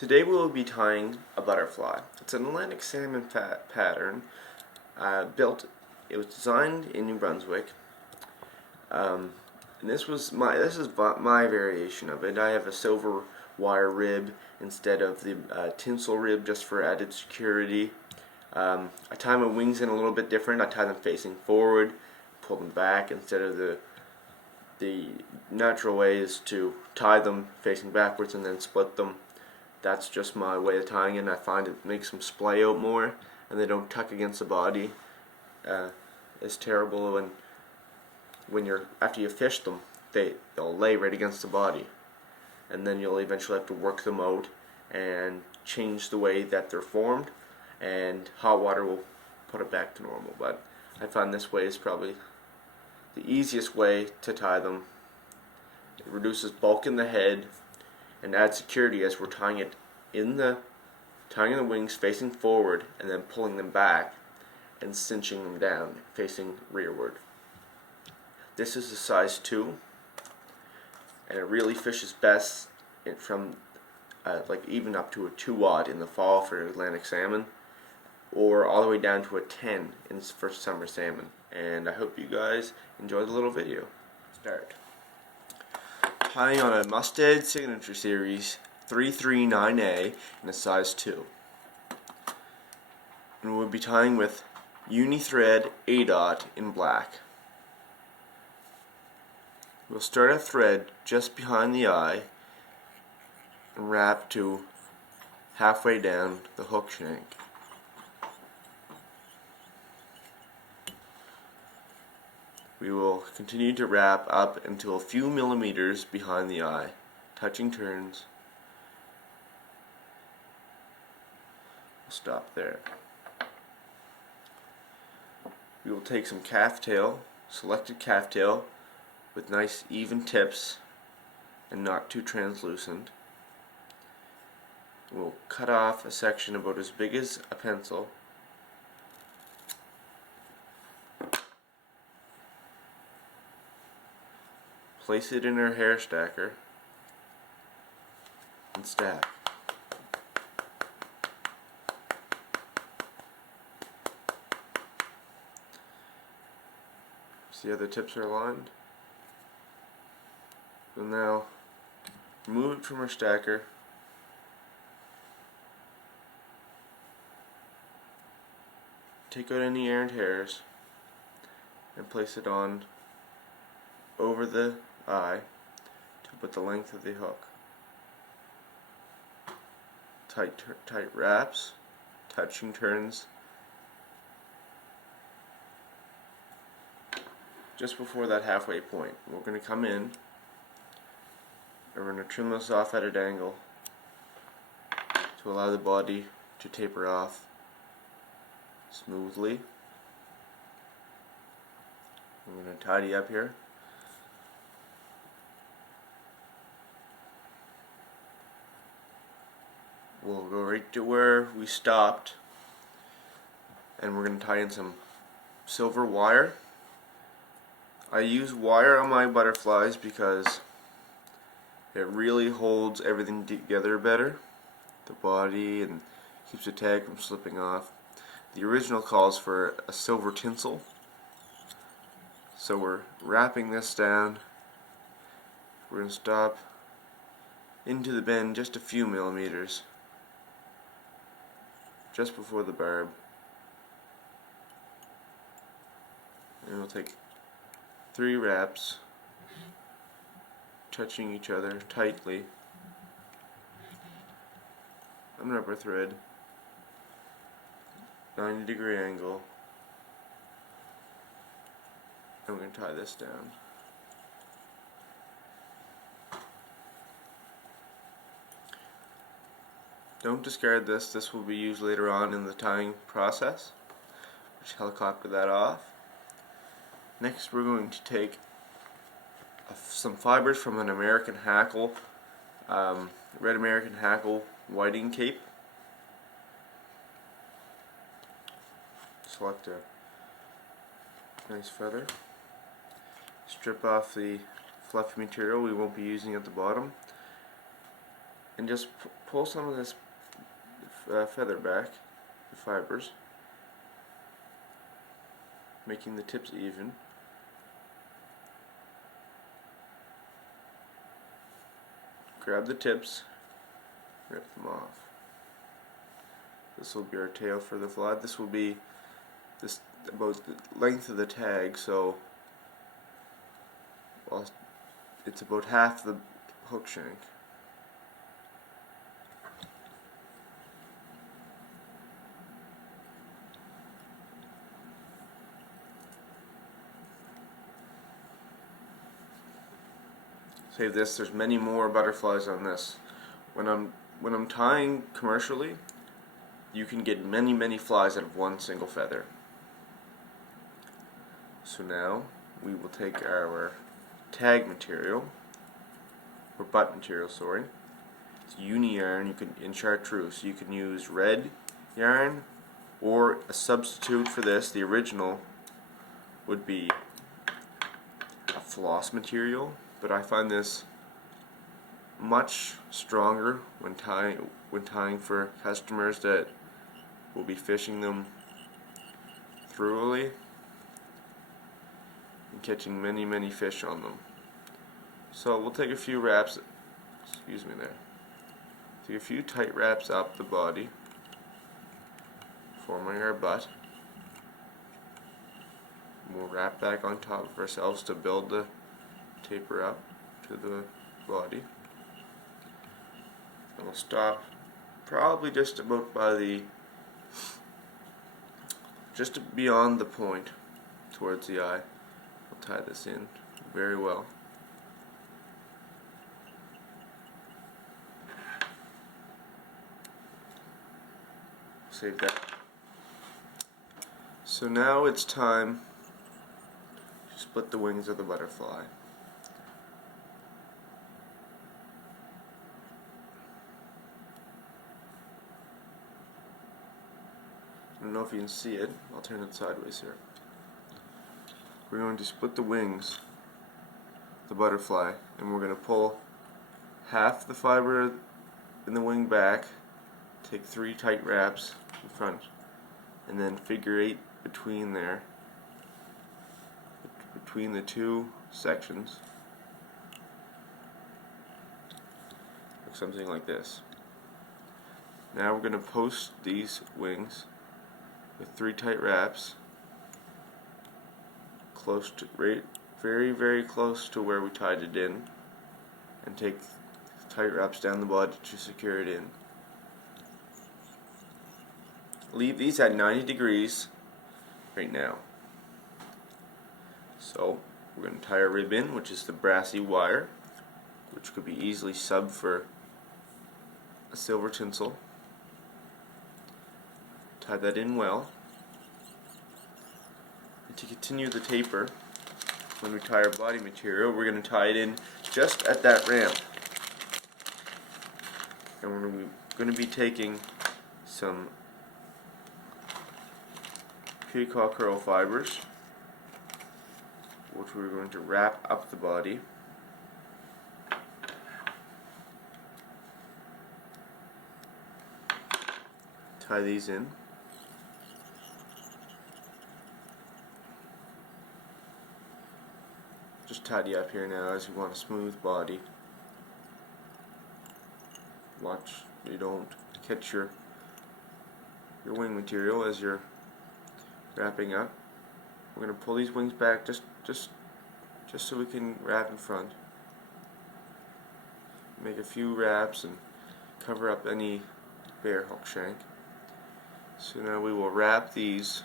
Today we will be tying a butterfly. It's an Atlantic salmon pattern. It was designed in New Brunswick. And this is my variation of it. I have a silver wire rib instead of the tinsel rib, just for added security. I tie my wings in a little bit different. I tie them facing forward, pull them back, instead of the natural way is to tie them facing backwards and then split them. That's just my way of tying it, and I find it makes them splay out more, and they don't tuck against the body. It's terrible after you fish them, they'll lay right against the body, and then you'll eventually have to work them out and change the way that they're formed, and hot water will put it back to normal. But I find this way is probably the easiest way to tie them. It reduces bulk in the head and add security, as we're tying the wings facing forward and then pulling them back and cinching them down facing rearward. This is a size 2, and it really fishes best from like even up to a 2-aught in the fall for Atlantic salmon, or all the way down to a 10 for summer salmon. And I hope you guys enjoy the little video. Start. Tying on a Mustad Signature Series 339A in a size 2. And we'll be tying with Uni-thread 8-aught in black. We'll start a thread just behind the eye and wrap to halfway down the hook shank. We will continue to wrap up until a few millimeters behind the eye, touching turns. We'll stop there. We will take some selected calf tail with nice even tips and not too translucent. We'll cut off a section about as big as a pencil. Place it in our hair stacker and stack. See how the tips are aligned? So now remove it from our stacker. Take out any errant hairs and place it on over the eye to put the length of the hook. Tight wraps, touching turns just before that halfway point. We're going to come in and we're going to trim this off at an angle to allow the body to taper off smoothly. I'm going to tidy up here. We'll go right to where we stopped, and we're going to tie in some silver wire. I use wire on my butterflies because it really holds everything together better, the body, and keeps the tag from slipping off. The original calls for a silver tinsel, so we're wrapping this down. We're going to stop into the bend just a few millimeters, just before the barb, and we'll take 3 wraps, touching each other tightly, unwrap our thread, 90-degree angle, and we're going to tie this down. Don't discard this. This will be used later on in the tying process. Just helicopter that off. Next, we're going to take some fibers from an American hackle, red American hackle whiting cape. Select a nice feather. Strip off the fluffy material we won't be using at the bottom, and just pull some of this feather back, the fibers, making the tips even. Grab the tips, rip them off. This will be our tail for the fly. This will be about the length of the tag, so well, it's about half the hook shank. Save this. There's many more butterflies on this. When I'm tying commercially, you can get many flies out of one single feather. So now we will take our tag material, or butt material, sorry. It's uni yarn. You can in chartreuse. You can use red yarn, or a substitute for this. The original would be a floss material, but I find this much stronger when tying for customers that will be fishing them thoroughly and catching many fish on them. So we'll take a few wraps, excuse me there, take a few tight wraps up the body, forming our butt. We'll wrap back on top of ourselves to build the taper up to the body. And we'll stop probably just about by just beyond the point towards the eye. We'll tie this in very well. Save that. So now it's time to split the wings of the butterfly. I don't know if you can see it. I'll turn it sideways here. We're going to split the wings of the butterfly, and we're going to pull half the fiber in the wing back, take 3 tight wraps in front, and then figure 8 between there, between the 2 sections. Look something like this. Now we're going to post these wings with 3 tight wraps close to, very close to where we tied it in, and take tight wraps down the body to secure it in. Leave these at 90 degrees right now. So we're going to tie our rib in, which is the brassy wire, which could be easily subbed for a silver tinsel. Tie that in well. And to continue the taper, when we tie our body material, we're going to tie it in just at that ramp. And we're going to be taking some peacock curl fibers, which we're going to wrap up the body. Tie these in. Just tidy up here now, as you want a smooth body. Watch you don't catch your wing material as you're wrapping up. We're going to pull these wings back just so we can wrap in front. Make a few wraps and cover up any bare hook shank. So now we will wrap these.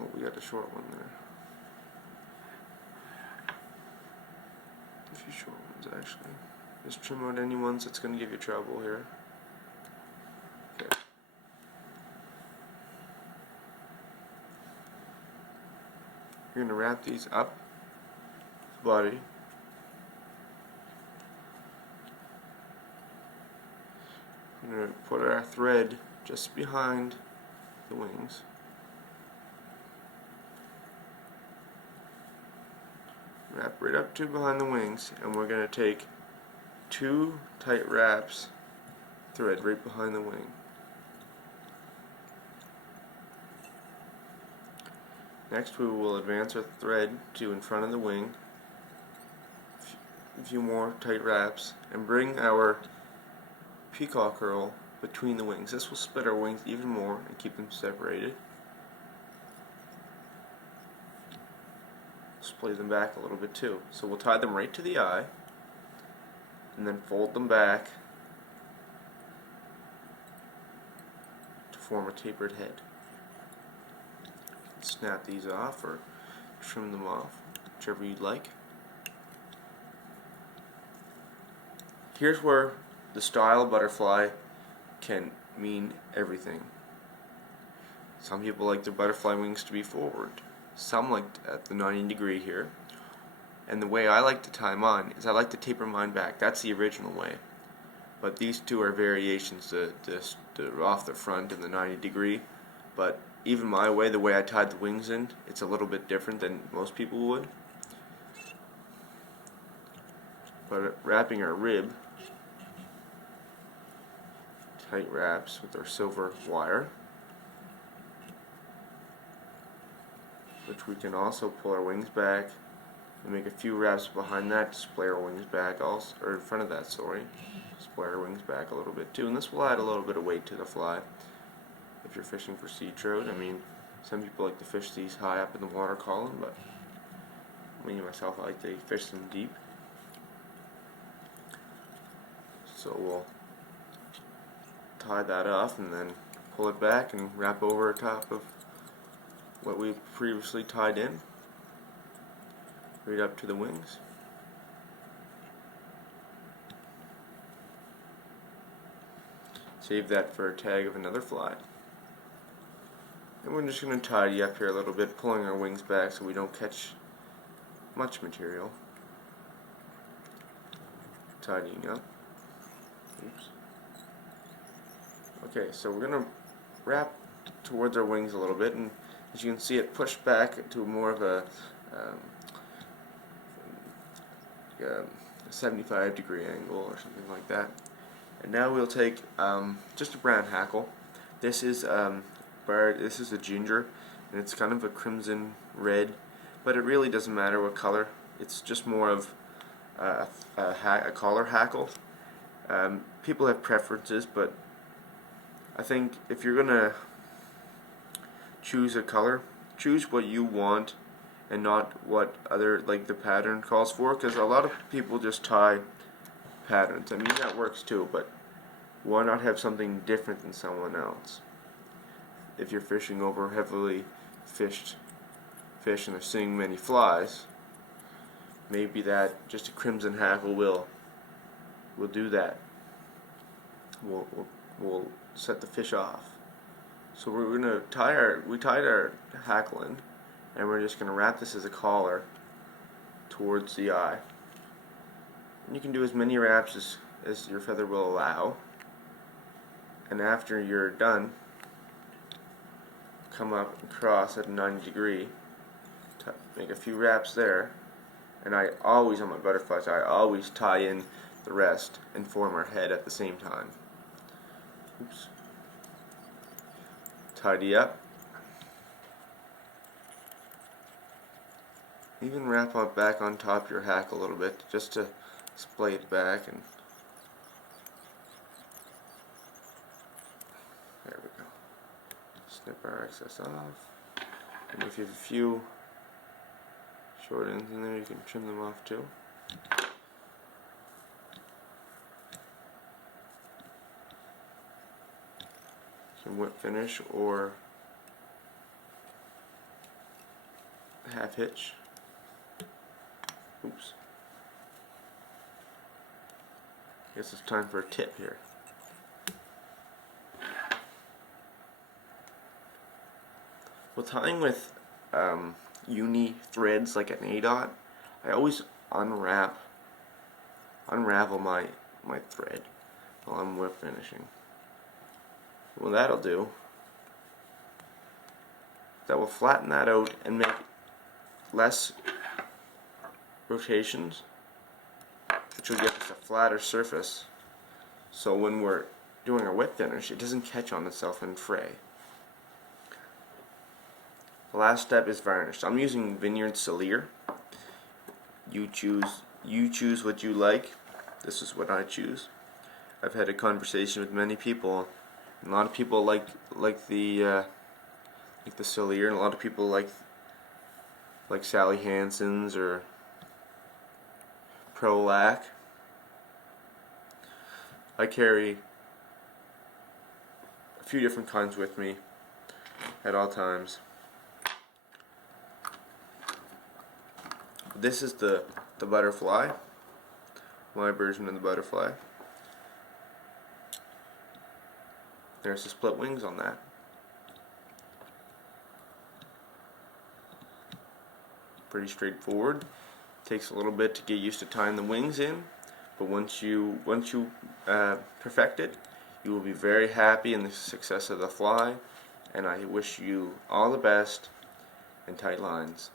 Oh, we got a short one there. A few short ones actually. Just trim out any ones that's going to give you trouble here. Okay. You're going to wrap these up the body. We're going to put our thread just behind the wings. Wrap right up to behind the wings, and we're going to take 2 tight wraps thread right behind the wing. Next we will advance our thread to in front of the wing, a few more tight wraps, and bring our peacock curl between the wings. This will split our wings even more and keep them separated. Splay them back a little bit too. So we'll tie them right to the eye and then fold them back to form a tapered head. Snap these off or trim them off, whichever you'd like. Here's where the style butterfly can mean everything. Some people like their butterfly wings to be forward. Some like at the 90-degree here. And the way I like to tie mine is I like to taper mine back. That's the original way. But these two are variations, the off the front and the 90-degree. But even my way, the way I tied the wings in, it's a little bit different than most people would. But wrapping our rib, tight wraps with our silver wire, which we can also pull our wings back and make a few wraps behind that to splay our wings back also, or in front of that, sorry. Splay our wings back a little bit too, and this will add a little bit of weight to the fly. If you're fishing for sea trout, I mean, some people like to fish these high up in the water column, but me myself, I like to fish them deep. So we'll tie that off and then pull it back and wrap over top of what we previously tied in, right up to the wings. Save that for a tag of another fly. And we're just going to tidy up here a little bit, pulling our wings back so we don't catch much material. Tidying up. Oops. Okay, so we're going to wrap towards our wings a little bit, and as you can see, it pushed back to more of a 75-degree angle or something like that. And now we'll take just a brown hackle. This is this is a ginger, and it's kind of a crimson red, but it really doesn't matter what color. It's just more of a collar hackle. People have preferences, but I think if you're gonna choose a color, choose what you want and not what other, like, the pattern calls for, because a lot of people just tie patterns. I mean, that works too, but why not have something different than someone else? If you're fishing over heavily fished fish and they're seeing many flies, maybe that just a crimson hackle will do that. We'll set the fish off. So we're gonna we tied our hackle in, and we're just gonna wrap this as a collar towards the eye. And you can do as many wraps as your feather will allow. And after you're done, come up and cross at a 90-degree, make a few wraps there, and I always, on my butterflies, I always tie in the rest and form our head at the same time. Oops. Tidy up. Even wrap up back on top of your hack a little bit, just to splay it back, and there we go. Snip our excess off, and if you have a few short ends in there, you can trim them off too. Some whip finish or half hitch. Oops. Guess it's time for a tip here. Well, tying with uni threads like an A-dot, I always unravel my thread while I'm whip finishing. Well, that'll do. That will flatten that out and make less rotations, which will give us a flatter surface, so when we're doing our whip finish, it doesn't catch on itself and fray. The last step is varnish. I'm using Vineyard Cellier. You choose what you like. This is what I choose. I've had a conversation with many people. A lot of people like the Cellier, and a lot of people like Sally Hansen's or Prolac. I carry a few different kinds with me at all times. This is the butterfly, my version of the butterfly. There's the split wings on that. Pretty straightforward. Takes a little bit to get used to tying the wings in, but once you perfect it, you will be very happy in the success of the fly, and I wish you all the best and tight lines.